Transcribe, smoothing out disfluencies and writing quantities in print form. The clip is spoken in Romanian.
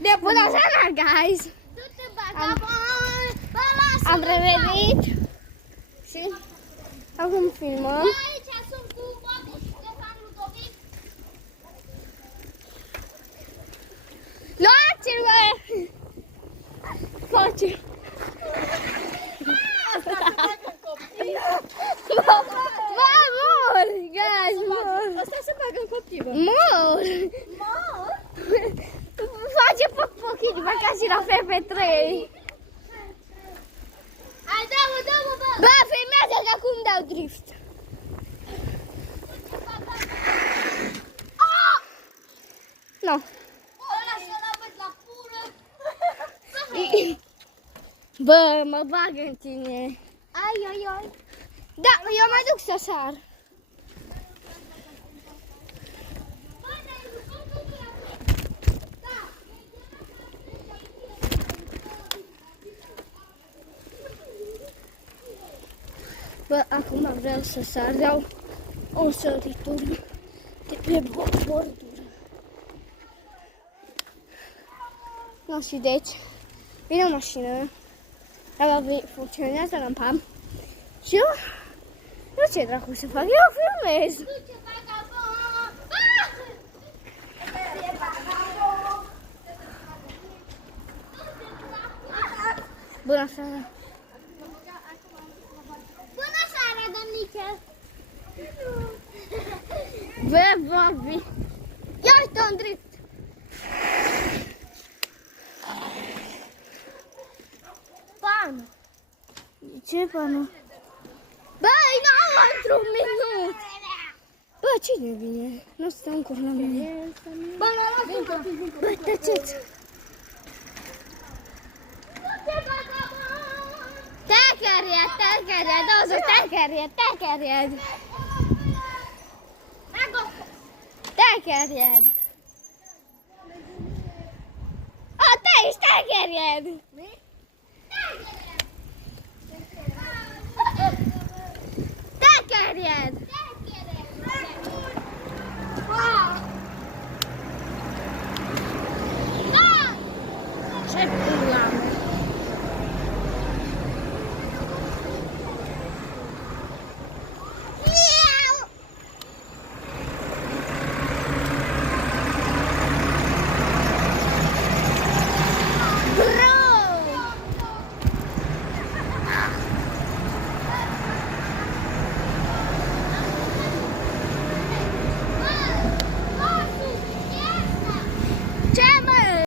De bună seara, guys! Am revenit și acum filmăm. Aici sunt cu Bobby și Ștefan Ludovic. Luați-vă! Face! Mă mor! Guys, mor! Asta se bagă în copii, bă. Mor! Face poc-pochit, băga și la FP3. Hai, dă-mă, dă-mă, bă! Bă, filmează că acum dau drift. Nu. Ăla să-l aveți la pură. Bă, mă bag în tine. Ai, ai, ai. Da, eu mă duc să sar. Bă, acum vreau să sar, dau o săritură de pe bordură. Nu, și deci, vine o mașină, dar funcționează lampa și eu, nu ce dracu să fac, eu filmez. Du-te, vagabond! Bună seara! Bună seara, domniță! Bă, Bobby! Ia uite un drift! Pan! Ce pană? Băi, n-am într-un minut! Bă, cine vine? Nu stă în cur la mine. Bă, lasă-mă! Bă, tăceți! Du-te, vagabond! Tăcăriet, tăcăriet, dozu, tăcăriet, tăcăriet! Tăcăriet! O, tăi, tăcăriet! Tăcăriet! Ce pula mea!